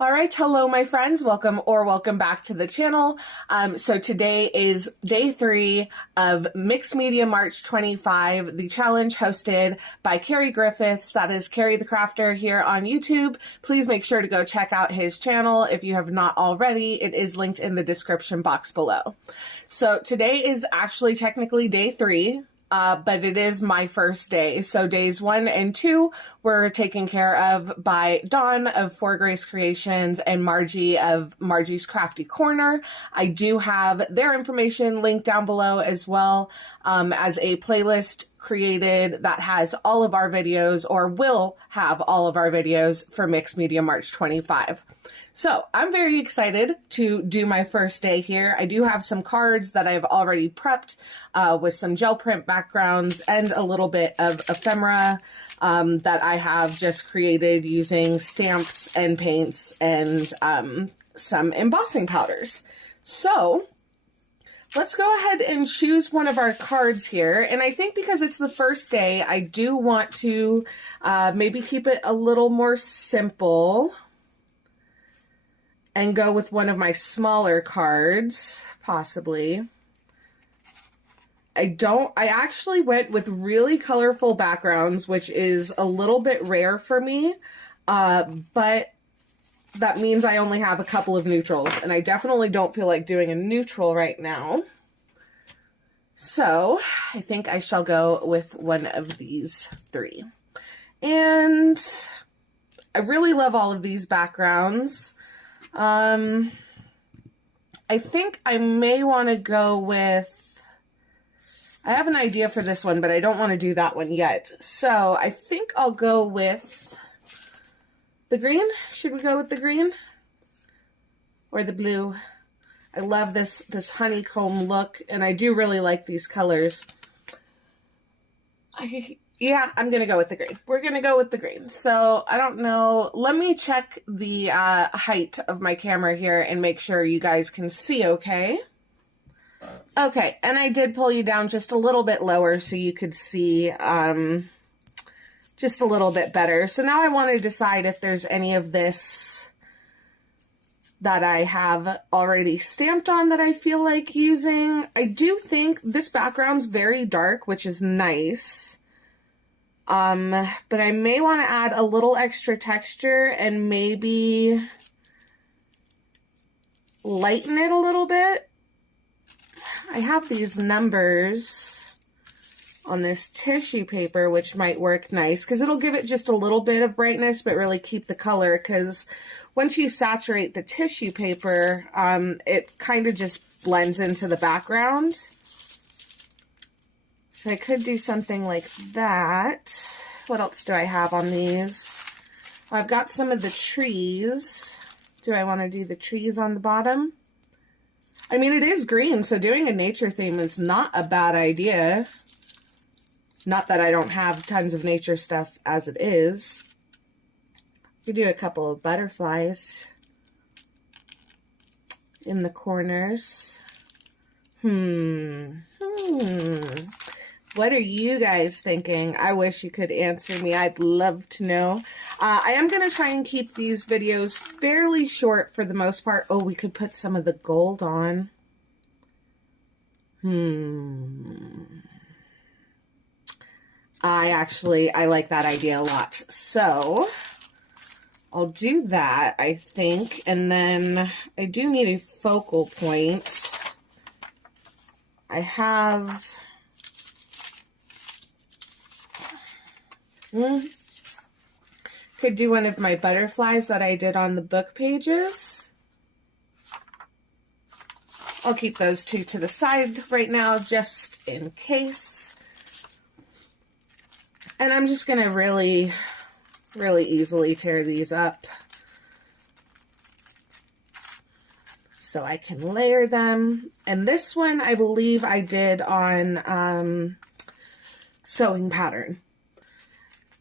All right, hello my friends, welcome back to the channel. So today is day 3 of Mixed Media March 25, the challenge hosted by Ceri Griffiths, that is Ceri the Crafter here on YouTube. Please make sure to go check out his channel if you have not already. It is linked in the description box below. So today is actually technically day 3. But it is my first day. So days 1 and 2 were taken care of by Dawn of For Grace Creations and Margie of Margie's Crafty Corner. I do have their information linked down below as well as a playlist created that has all of our videos, or will have all of our videos for Mixed Media March 25. So I'm very excited to do my first day here. I do have some cards that I've already prepped with some gel print backgrounds and a little bit of ephemera that I have just created using stamps and paints and some embossing powders. So let's go ahead and choose one of our cards here. And I think because it's the first day, I do want to maybe keep it a little more simple and go with one of my smaller cards, possibly. I actually went with really colorful backgrounds, which is a little bit rare for me, but that means I only have a couple of neutrals, and I definitely don't feel like doing a neutral right now. So I think I shall go with one of these 3. And I really love all of these backgrounds. I think I may want to go with, I have an idea for this one, but I don't want to do that one yet. So I think I'll go with the green. Should we go with the green or the blue? I love this honeycomb look, and I do really like these colors. Yeah, I'm going to go with the green. We're going to go with the green. So I don't know. Let me check the height of my camera here and make sure you guys can see okay. Okay, and I did pull you down just a little bit lower so you could see just a little bit better. So now I want to decide if there's any of this that I have already stamped on that I feel like using. I do think this background's very dark, which is nice. But I may want to add a little extra texture and maybe lighten it a little bit. I have these numbers on this tissue paper, which might work nice because it'll give it just a little bit of brightness, but really keep the color, because once you saturate the tissue paper, it kind of just blends into the background. So I could do something like that. What else do I have on these? Oh, I've got some of the trees. Do I want to do the trees on the bottom? I mean, it is green, so doing a nature theme is not a bad idea. Not that I don't have tons of nature stuff as it is. We do a couple of butterflies in the corners. What are you guys thinking? I wish you could answer me. I'd love to know. I am going to try and keep these videos fairly short for the most part. Oh, we could put some of the gold on. I like that idea a lot. So I'll do that, I think. And then I do need a focal point. I have... Could do one of my butterflies that I did on the book pages. I'll keep those 2 to the side right now, just in case. And I'm just going to really easily tear these up so I can layer them. And this one, I believe I did on sewing pattern.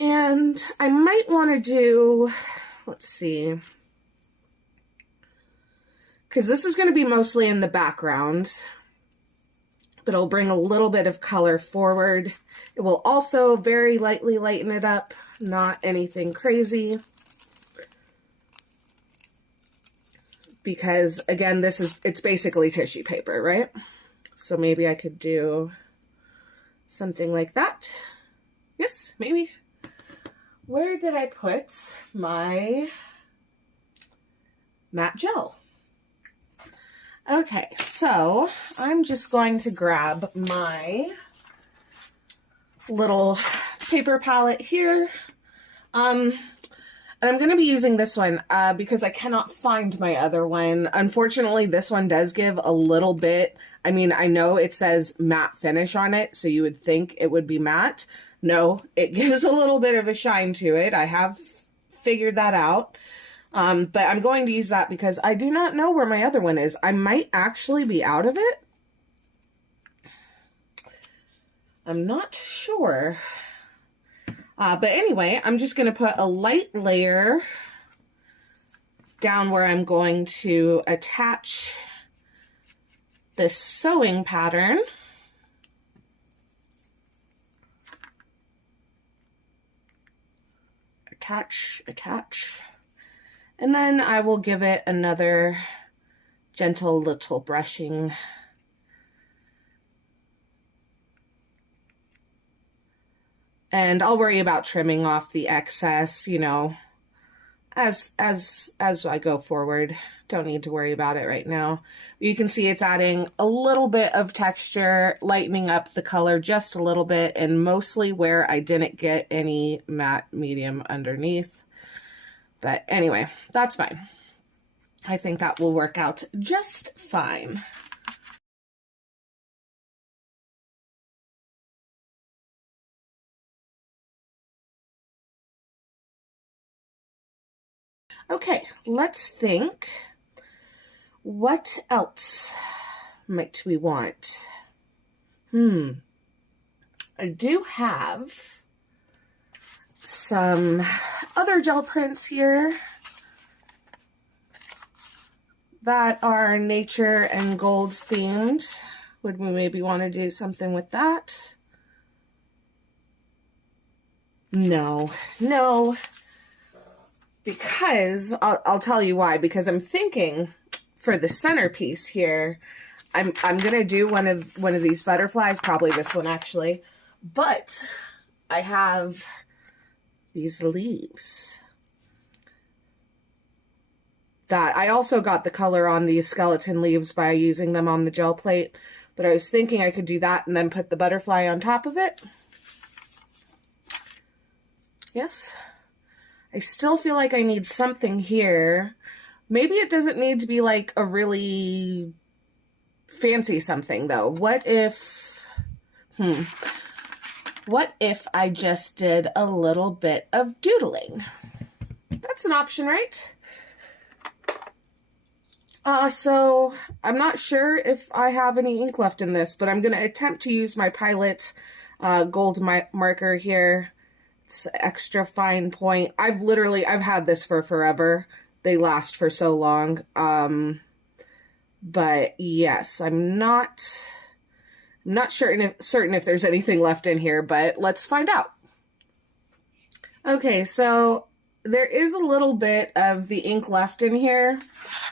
And I might want to do, let's see, because this is going to be mostly in the background, but it'll bring a little bit of color forward. It will also very lightly lighten it up, not anything crazy. because again, it's basically tissue paper, right? So maybe I could do something like that. Yes, maybe. Where did I put my matte gel? Okay, so I'm just going to grab my little paper palette here. And I'm going to be using this one because I cannot find my other one. Unfortunately, this one does give a little bit. I mean, I know it says matte finish on it, so you would think it would be matte. No, it gives a little bit of a shine to it. I have figured that out. But I'm going to use that because I do not know where my other one is. I might actually be out of it. I'm not sure. But anyway, I'm just going to put a light layer down where I'm going to attach this sewing pattern. Attach. And then I will give it another gentle little brushing. And I'll worry about trimming off the excess, you know, as I go forward. Don't need to worry about it right now. You can see it's adding a little bit of texture, lightening up the color just a little bit, and mostly where I didn't get any matte medium underneath. But anyway, that's fine. I think that will work out just fine. Okay, let's think. What else might we want? I do have some other gel prints here that are nature and golds themed. Would we maybe want to do something with that? No, because I'll tell you why. Because I'm thinking for the centerpiece here, I'm gonna do one of these butterflies, probably this one actually, but I have these leaves that I also got the color on these skeleton leaves by using them on the gel plate, but I was thinking I could do that and then put the butterfly on top of it. Yes. I still feel like I need something here. Maybe it doesn't need to be like a really fancy something though. What if I just did a little bit of doodling? That's an option, right? So I'm not sure if I have any ink left in this, but I'm going to attempt to use my Pilot gold marker here. It's extra fine point. I've had this for forever. They last for so long. But yes, I'm not certain if there's anything left in here, but let's find out. Okay, so there is a little bit of the ink left in here,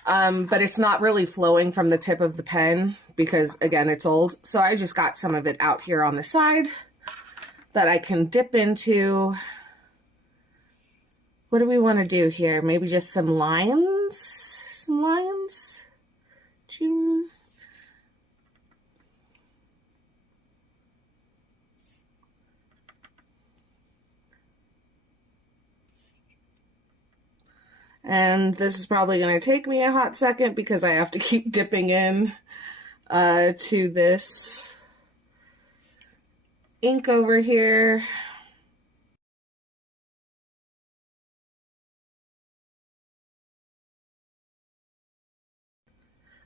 but it's not really flowing from the tip of the pen because, again, it's old. So I just got some of it out here on the side that I can dip into. What do we want to do here? Maybe just some lines? Some lines? Ching. And this is probably going to take me a hot second because I have to keep dipping in to this ink over here.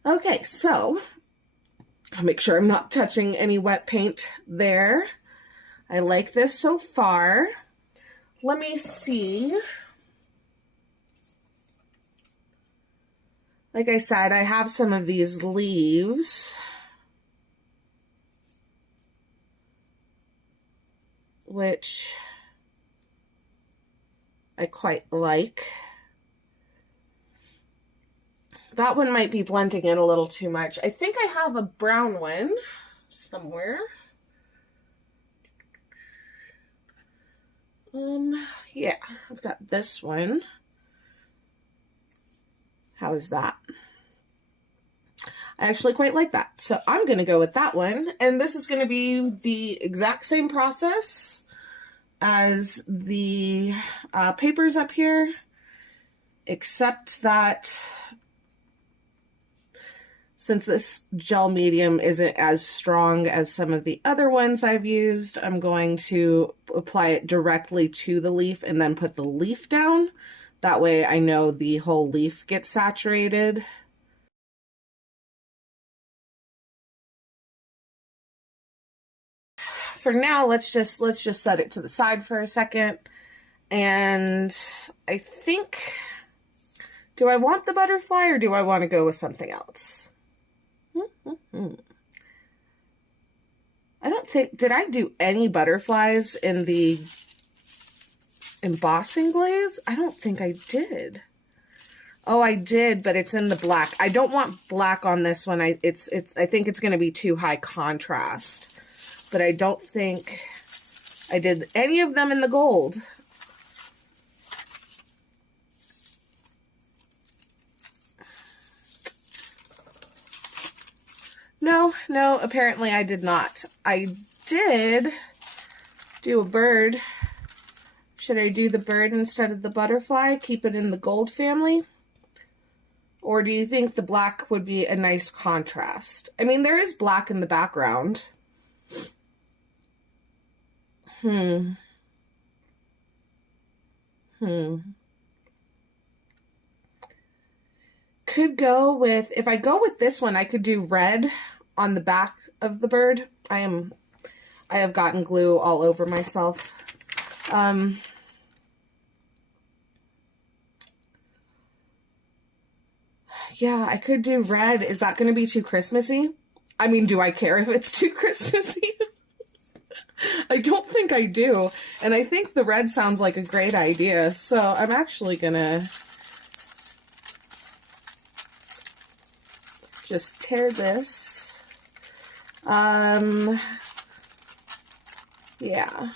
Okay, so I'll make sure I'm not touching any wet paint there. I like this so far. Let me see. Like I said, I have some of these leaves, which I quite like. That one might be blending in a little too much. I think I have a brown one somewhere. Yeah, I've got this one. How is that? I actually quite like that. So I'm going to go with that one. And this is going to be the exact same process as the papers up here, except that since this gel medium isn't as strong as some of the other ones I've used, I'm going to apply it directly to the leaf and then put the leaf down. That way I know the whole leaf gets saturated. For now, let's just set it to the side for a second. And I think, do I want the butterfly or do I want to go with something else? I don't think, did I do any butterflies in the embossing glaze? I don't think I did. Oh, I did, but it's in the black. I don't want black on this one. I think it's going to be too high contrast. But I don't think I did any of them in the gold. No, apparently I did not. I did do a bird. Should I do the bird instead of the butterfly? Keep it in the gold family? Or do you think the black would be a nice contrast? I mean, there is black in the background. Could go with, if I go with this one, I could do red on the back of the bird. I have gotten glue all over myself. Yeah, I could do red. Is that going to be too Christmassy? I mean, do I care if it's too Christmassy? I don't think I do. And I think the red sounds like a great idea. So I'm actually gonna just tear this. Yeah.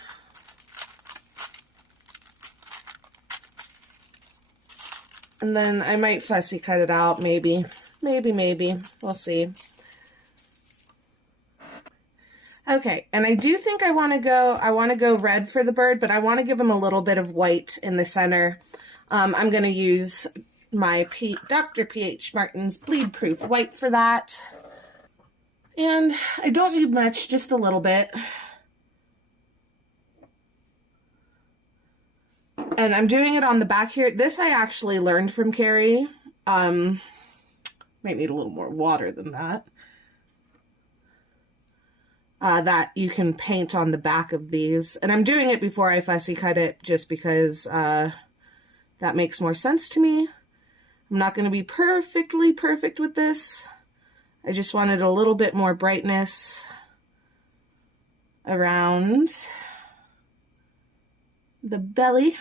And then I might fussy cut it out, maybe. Maybe. We'll see. Okay, and I do think I want to go red for the bird, but I want to give him a little bit of white in the center. I'm going to use my Dr. P.H. Martin's Bleed Proof White for that. And I don't need much, just a little bit. And I'm doing it on the back here. This I actually learned from Ceri. Might need a little more water than that. That you can paint on the back of these. And I'm doing it before I fussy cut it just because that makes more sense to me. I'm not going to be perfectly perfect with this. I just wanted a little bit more brightness around the belly.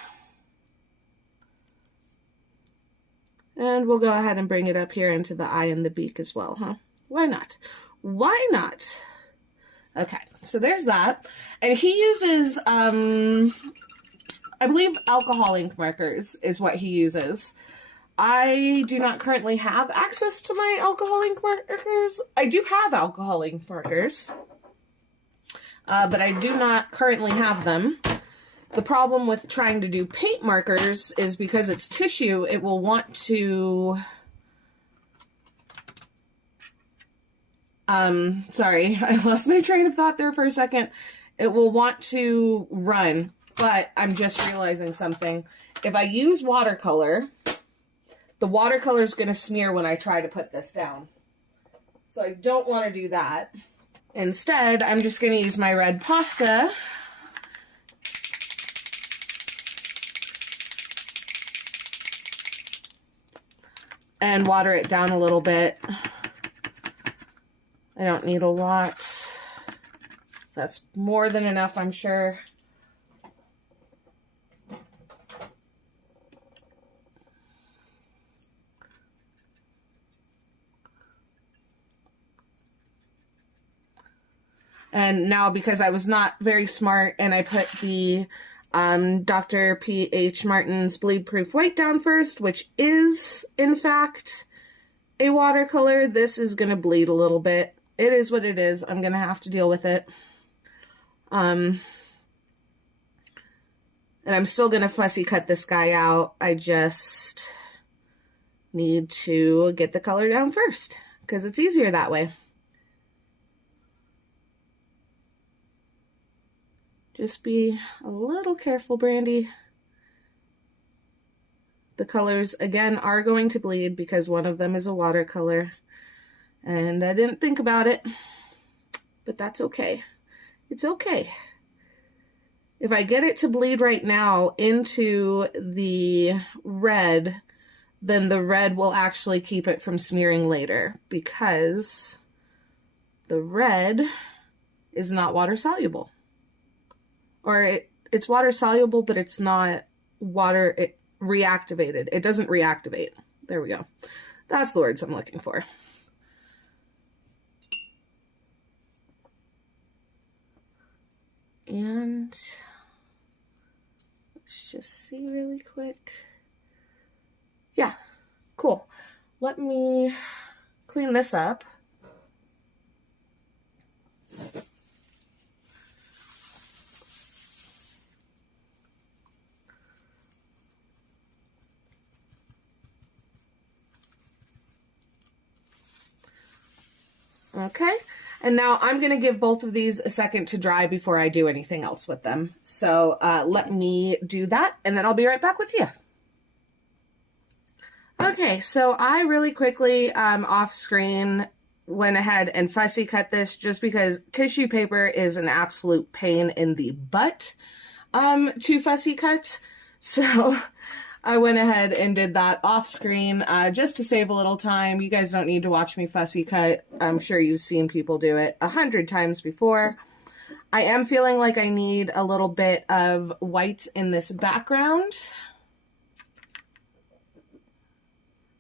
And we'll go ahead and bring it up here into the eye and the beak as well, huh? Why not? Why not? Okay, so there's that. And he uses, I believe alcohol ink markers is what he uses. I do not currently have access to my alcohol ink markers. I do have alcohol ink markers, but I do not currently have them. The problem with trying to do paint markers is because it's tissue, it will want to... sorry, I lost my train of thought there for a second. It will want to run, but I'm just realizing something. If I use watercolor, the watercolor is going to smear when I try to put this down. So I don't want to do that. Instead, I'm just going to use my red Posca and water it down a little bit. I don't need a lot. That's more than enough, I'm sure. And now because I was not very smart and I put the Dr. P.H. Martin's Bleed Proof White down first, which is, in fact, a watercolor, this is going to bleed a little bit. It is what it is. I'm going to have to deal with it. And I'm still going to fussy cut this guy out. I just need to get the color down first because it's easier that way. Just be a little careful, Brandy. The colors, again, are going to bleed because one of them is a watercolor. And I didn't think about it, but that's okay. It's okay. If I get it to bleed right now into the red, then the red will actually keep it from smearing later because the red is not water soluble. Or it's water soluble, but it's not water reactivated. It doesn't reactivate. There we go. That's the words I'm looking for. And let's just see really quick. Yeah, cool. Let me clean this up. Okay, and now I'm going to give both of these a second to dry before I do anything else with them. So let me do that, and then I'll be right back with you. Okay, so I really quickly off screen went ahead and fussy cut this just because tissue paper is an absolute pain in the butt to fussy cut. So I went ahead and did that off screen just to save a little time. You guys don't need to watch me fussy cut. I'm sure you've seen people do it 100 times before. I am feeling like I need a little bit of white in this background.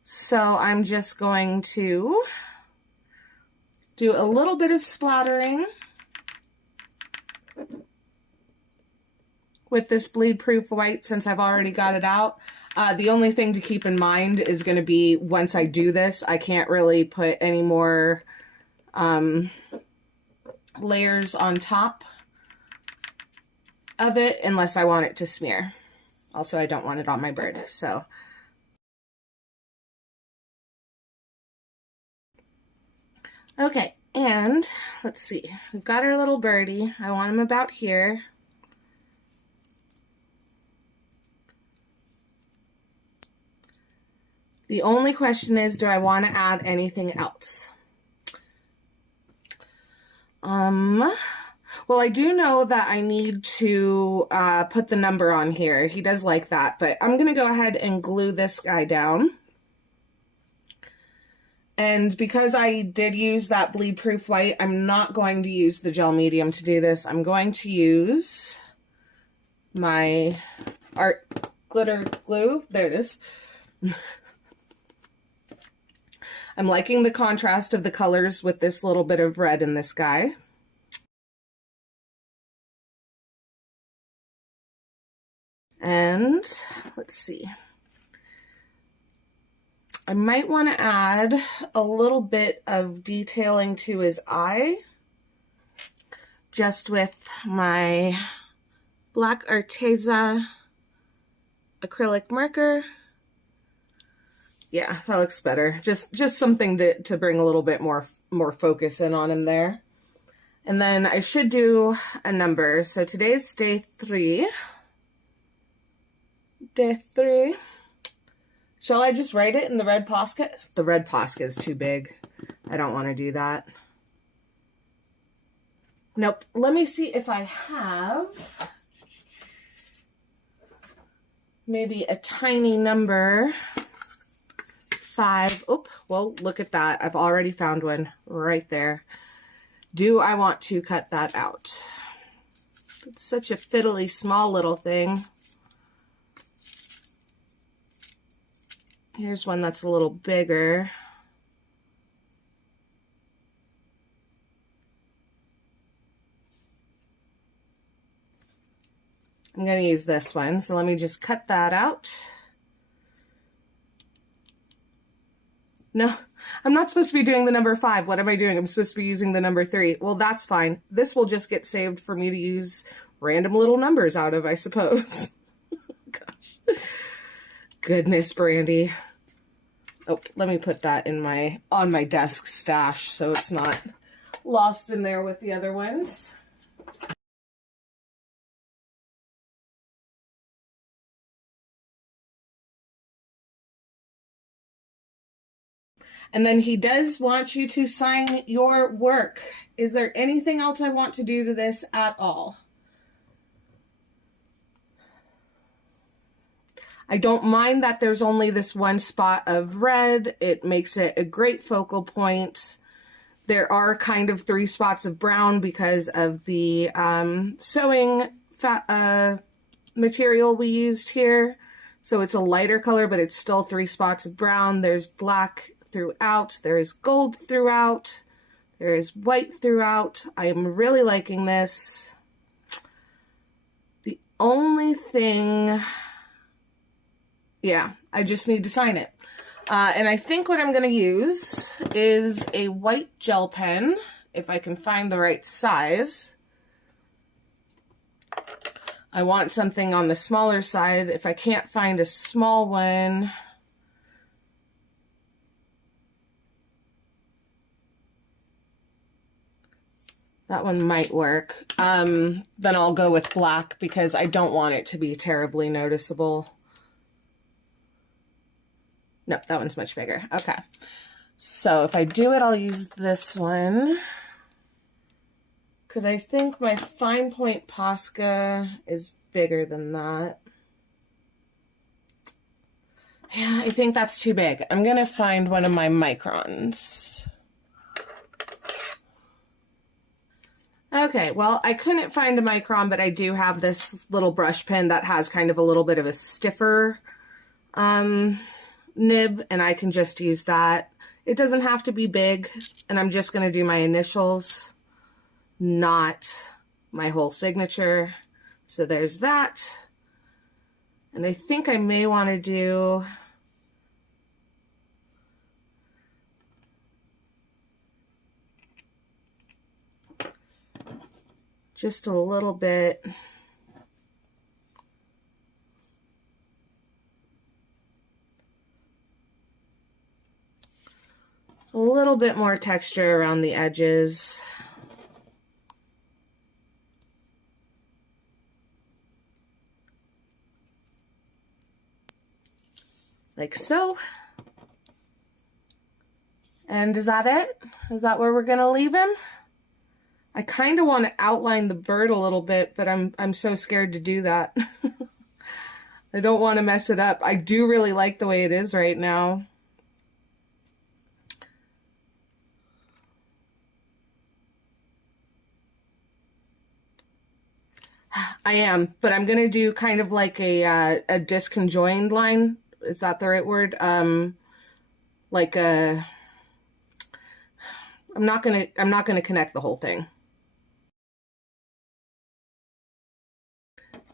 So I'm just going to do a little bit of splattering with this bleed proof white since I've already got it out. The only thing to keep in mind is going to be once I do this, I can't really put any more layers on top of it unless I want it to smear. Also, I don't want it on my bird, so. Okay, and let's see. We've got our little birdie. I want him about here. The only question is, do I want to add anything else? Well, I do know that I need to put the number on here. He does like that, but I'm going to go ahead and glue this guy down. And because I did use that bleed proof white, I'm not going to use the gel medium to do this. I'm going to use my art glitter glue. There it is. I'm liking the contrast of the colors with this little bit of red in this guy. And let's see. I might want to add a little bit of detailing to his eye, just with my black Arteza acrylic marker. Yeah, that looks better. Just something to bring a little bit more focus in on him there. And then I should do a number. So today's day 3. Day 3. Shall I just write it in the red Posca? The red Posca is too big. I don't want to do that. Nope. Let me see if I have maybe a tiny number. 5. Oh, well, look at that. I've already found one right there. Do I want to cut that out? It's such a fiddly small little thing. Here's one that's a little bigger. I'm going to use this one. So let me just cut that out. No, I'm not supposed to be doing the number 5. What am I doing? I'm supposed to be using the number 3. Well, that's fine. This will just get saved for me to use random little numbers out of, I suppose. Gosh. Goodness, Brandy. Oh, let me put that in on my desk stash so it's not lost in there with the other ones. And then he does want you to sign your work. Is there anything else I want to do to this at all? I don't mind that there's only this one spot of red. It makes it a great focal point. There are kind of 3 spots of brown because of the sewing material we used here. So it's a lighter color, but it's still 3 spots of brown. There's black throughout. There is gold throughout. There is white throughout. I am really liking this. The only thing... yeah, I just need to sign it. And I think what I'm going to use is a white gel pen, if I can find the right size. I want something on the smaller side. If I can't find a small one, that one might work. Then I'll go with black because I don't want it to be terribly noticeable. No, that one's much bigger. Okay. So if I do it, I'll use this one. Because I think my fine point Posca is bigger than that. Yeah, I think that's too big. I'm going to find one of my microns. Okay, well, I couldn't find a micron, but I do have this little brush pen that has kind of a little bit of a stiffer nib, and I can just use that. It doesn't have to be big, and I'm just going to do my initials, not my whole signature. So there's that. And I think I may want to do just a little bit. A little bit more texture around the edges. Like so. And is that it? Is that where we're gonna leave him? I kind of want to outline the bird a little bit, but I'm so scared to do that. I don't want to mess it up. I do really like the way it is right now. I am, but I'm going to do kind of like a disconjoined line. Is that the right word? Like a, I'm not going to connect the whole thing.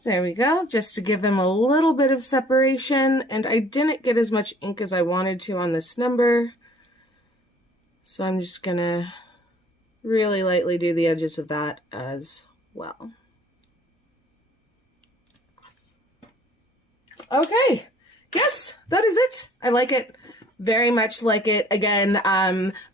There we go, just to give him a little bit of separation. And I didn't get as much ink as I wanted to on this number. So I'm just going to really lightly do the edges of that as well. Okay, yes, that is it. I like it. Very much like it. Again,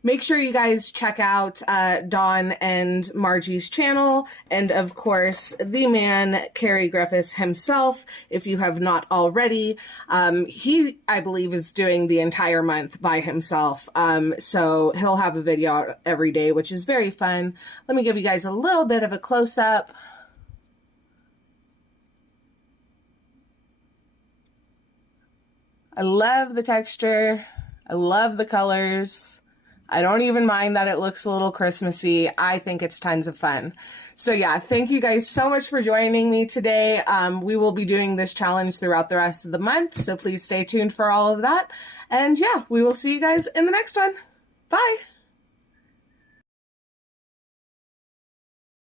make sure you guys check out Dawn and Margie's channel, and of course the man Ceri Griffiths himself, if you have not already. He, I believe, is doing the entire month by himself, so he'll have a video out every day, which is very fun. Let me give you guys a little bit of a close-up. I love the texture. I love the colors. I don't even mind that it looks a little Christmassy. I think it's tons of fun. So yeah, thank you guys so much for joining me today. We will be doing this challenge throughout the rest of the month, so please stay tuned for all of that. And yeah, we will see you guys in the next one. Bye.